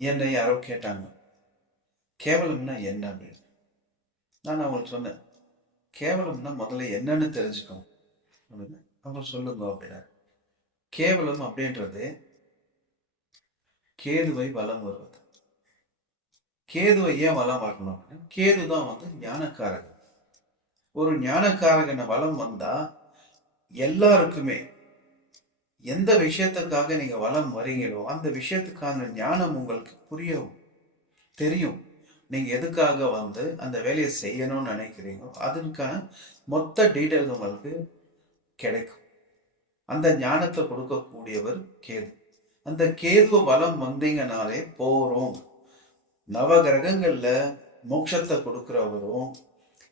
என்னை யாரோ கேட்டாங்க, கேவலம்னா என்ன அப்படின்னு. நான் அவங்களுக்கு சொன்னேன், கேவலம்னா முதல்ல என்னன்னு தெரிஞ்சுக்கணும் அப்படின்னு. அவங்க சொல்லுங்க அப்படின்னா, கேவலம் அப்படின்றது கேதுவை வலம் வருவது. கேதுவை ஏன் வலம் வரணும் அப்படின்னா, கேது தான் ஞானக்காரகன். ஒரு ஞானக்காரகனை வலம் வந்தா எல்லாருக்குமே எந்த விஷயத்துக்காக நீங்க வலம் வரீங்களோ அந்த விஷயத்துக்கான ஞானம் உங்களுக்கு புரியவும் தெரியும். நீங்க எதுக்காக அந்த வேலையை செய்யணும்னு நினைக்கிறீங்களோ அதற்கான மொத்த டீட்டெயில் உங்களுக்கு கிடைக்கும். அந்த ஞானத்தை கொடுக்கக்கூடியவர் கேது. அந்த கேதுவ வலம் வந்தீங்கனாலே போறோம். நவ கிரகங்கள்ல மோட்சத்தை கொடுக்கிறவரும்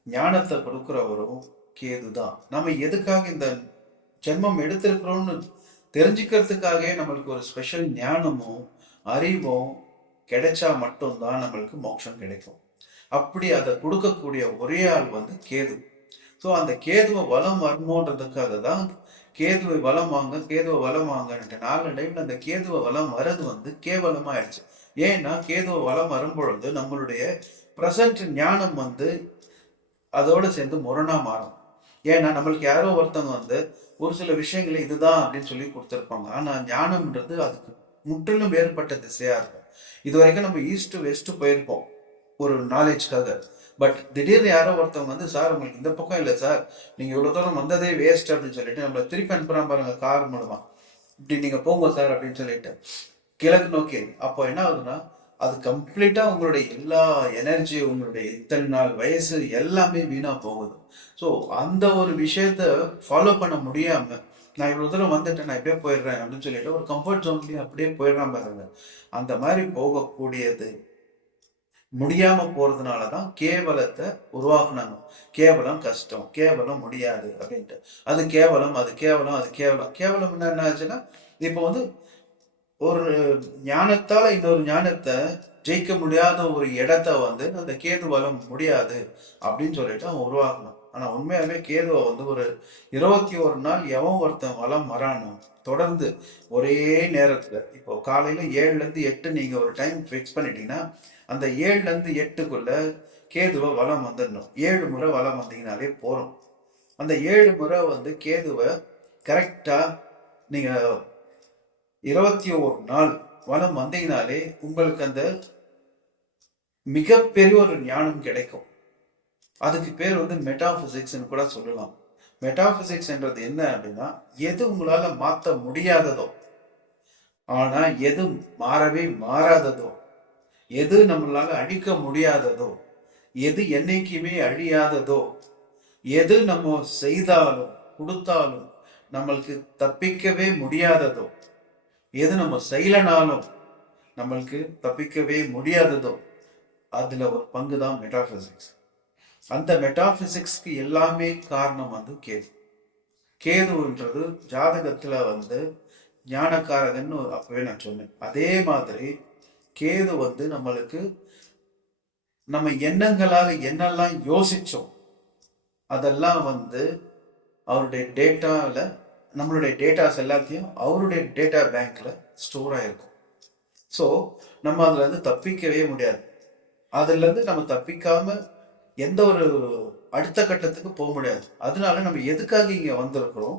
ஞானத்தை கொடுக்கிறவரும் கேது தான். நம்ம எதுக்காக இந்த ஜென்மம் எடுத்திருக்கிறோம்னு தெரிஞ்சுக்கிறதுக்காகவே நம்மளுக்கு ஒரு ஸ்பெஷல் ஞானமும் அறிவும் கிடைச்சா மட்டும்தான் நம்மளுக்கு மோட்சம் கிடைக்கும். அப்படி அதை கொடுக்கக்கூடிய ஒரே ஆள் கேது. ஸோ அந்த கேதுவை வலம் வரணுன்றதுக்காக தான் கேதுவை வலம் வாங்க, கேதுவை வலம் வாங்கன்ட்டு நாளடைவில் அந்த கேதுவை வலம் வர்றது கேவலமாயிடுச்சு. ஏன்னா கேதுவை வலம் வரும் பொழுது நம்மளுடைய ப்ரெசன்ட் ஞானம் அதோட சேர்ந்து முரணா மாறும். ஏன்னா நம்மளுக்கு யாரோ ஒருத்தவங்க ஒரு சில விஷயங்களை இதுதான் அப்படின்னு சொல்லி கொடுத்துருப்பாங்க. ஆனா ஞானம்ன்றது அதுக்கு முற்றிலும் வேறுபட்ட திசையா இருக்கும். இது வரைக்கும் நம்ம ஈஸ்ட் வெஸ்ட் போயிருப்போம் ஒரு நாலேஜ்க்காக. பட் திடீர்னு யாரோ ஒருத்தவங்க சார் உங்களுக்கு இந்த பக்கம் இல்லை சார், நீங்க இவ்வளவு தூரம் வந்ததே வேஸ்ட் அப்படின்னு சொல்லிட்டு நம்மளை திருப்பி அனுப்புறான் பாருங்க கார் மூலமா, இப்படி நீங்க போங்க சார் அப்படின்னு சொல்லிட்டு கிழக்கு நோக்கி. அப்போ என்ன ஆகுதுன்னா அது கம்ப்ளீட்டா உங்களுடைய எல்லா எனர்ஜி, உங்களுடைய இத்தனை நாள் வயசு எல்லாமே வீணா போகுது. ஸோ அந்த ஒரு விஷயத்த ஃபாலோ பண்ண முடியாம நான் இவ்வளவு தூரம் வந்துட்டேன், நான் இப்படியே போயிடுறேன் அப்படின்னு சொல்லிட்டு ஒரு கம்ஃபர்ட் ஜோன்லயும் அப்படியே போயிடுறான் பாருங்க. அந்த மாதிரி போகக்கூடியது முடியாம போறதுனாலதான் கேவலத்தை உருவாக்குனாங்க. கேவலம் கஷ்டம், கேவலம் முடியாது அப்படின்ட்டு. அது கேவலம், அது கேவலம், அது கேவலம். கேவலம் என்ன ஆச்சுன்னா இப்போ ஒரு ஞானத்தால இன்னொரு ஞானத்தை ஜெயிக்க முடியாத ஒரு இடத்த அந்த கேது வலம் முடியாது அப்படின்னு சொல்லிட்டு அவன் உருவாக்கணும். ஆனா உண்மையாவே கேதுவை ஒரு 21 நாள் எவன் ஒருத்தன் வலம் வரானோ தொடர்ந்து ஒரே நேரத்துல, இப்போ காலையில 7 to 8 நீங்க ஒரு டைம் ஃபிக்ஸ் பண்ணிட்டீங்கன்னா அந்த 7 to 8க்குள்ள கேதுவை வலம் வந்துடணும். 7 முறை வலம் வந்தீங்கனாலே போறோம். அந்த 7 முறை கேதுவை கரெக்டா நீங்க 21 நாள் வலம் வந்தீங்கனாலே உங்களுக்கு அந்த மிகப்பெரிய ஒரு ஞானம் கிடைக்கும். அதுக்கு பேர் மெட்டாபிசிக்ஸ்ன்னு கூட சொல்லலாம். மெட்டாபிசிக்ஸ் என்றது என்ன அப்படின்னா, எது உங்களால மாற்ற முடியாததோ, ஆனா எது மாறவே மாறாததோ, எது நம்மளால அழிக்க முடியாததோ, எது என்னைக்குமே அழியாததோ, எது நம்ம செய்தாலும் கொடுத்தாலும் நம்மளுக்கு தப்பிக்கவே முடியாததோ, எது நம்ம செய்யலனாலும் நம்மளுக்கு தப்பிக்கவே முடியாததோ, அதுல ஒரு பங்கு தான் மெட்டாபிசிக்ஸ். அந்த மெட்டாபிசிக்ஸ்க்கு எல்லாமே காரணம் கேது. கேதுன்றது ஜாதகத்துல ஞானக்காரகன்னு அப்பவே நான் சொன்னேன். அதே மாதிரி கேது நம்மளுக்கு நம்ம எண்ணங்களாக என்னெல்லாம் யோசிச்சோம் அதெல்லாம் அவருடைய டேட்டால, நம்மளுடைய டேட்டாஸ் எல்லாத்தையும் அவருடைய டேட்டா பேங்க்ல ஸ்டோர் ஆயிருக்கும். ஸோ நம்ம அதுல தப்பிக்கவே முடியாது. அதுல நம்ம தப்பிக்காம எந்த ஒரு அடுத்த கட்டத்துக்கு போக முடியாது. அதனால நம்ம எதுக்காக இங்க வந்திருக்கிறோம்,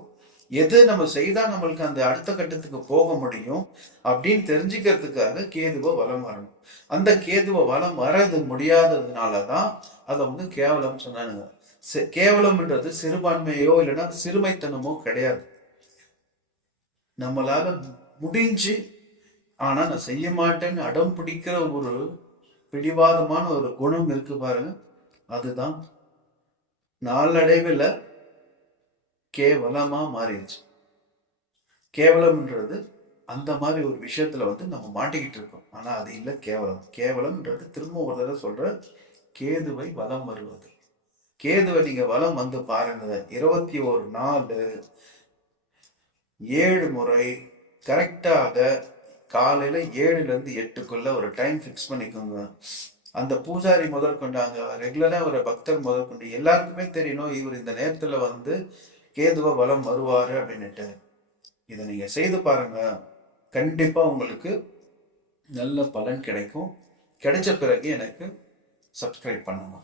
எது நம்ம செய்தா நம்மளுக்கு அந்த அடுத்த கட்டத்துக்கு போக முடியும் அப்படின்னு தெரிஞ்சுக்கிறதுக்காக கேதுவை வலம் வரணும். அந்த கேதுவை வலம் வர்றது முடியாததுனாலதான் அதை கேவலம் சொன்னானுங்க. கேவலம்ன்றது சிறுபான்மையோ இல்லைன்னா சிறுமைத்தனமோ கிடையாது. நம்மளால முடிஞ்சு ஆனா நான் செய்ய மாட்டேன்னு அடம் பிடிக்கிற ஒரு பிடிவாதமான ஒரு குணம் இருக்கு பாருங்க, அதுதான் நாளடைவில் கேவலமா மாறிடுச்சு. கேவலம்ன்றது அந்த மாதிரி ஒரு விஷயத்துல நம்ம மாட்டிக்கிட்டு இருக்கோம். ஆனா அது இல்லை கேவலம். கேவலம்ன்றது திரும்ப ஒரு தடவை சொல்ற, கேதுவை வலம் வருவது. கேதுவை நீங்க வலம் பாருங்க, 21 நாள் 7 முறை கரெக்டாக காலையில 7 to 8க்குள்ள ஒரு டைம் ஃபிக்ஸ் பண்ணிக்கோங்க. அந்த பூஜாரி முதற்கொண்டு, அங்க ரெகுலரா ஒரு பக்தர் முதற்கொண்டு எல்லாருக்குமே தெரியணும் இவர் இந்த நேரத்துல கேதுவ வலம் வருவாரு அப்படின்னுட்டு. இதை நீங்க செய்து பாருங்க, கண்டிப்பா உங்களுக்கு நல்ல பலன் கிடைக்கும். கிடைச்ச பிறகு எனக்கு சப்ஸ்கிரைப் பண்ணுங்க.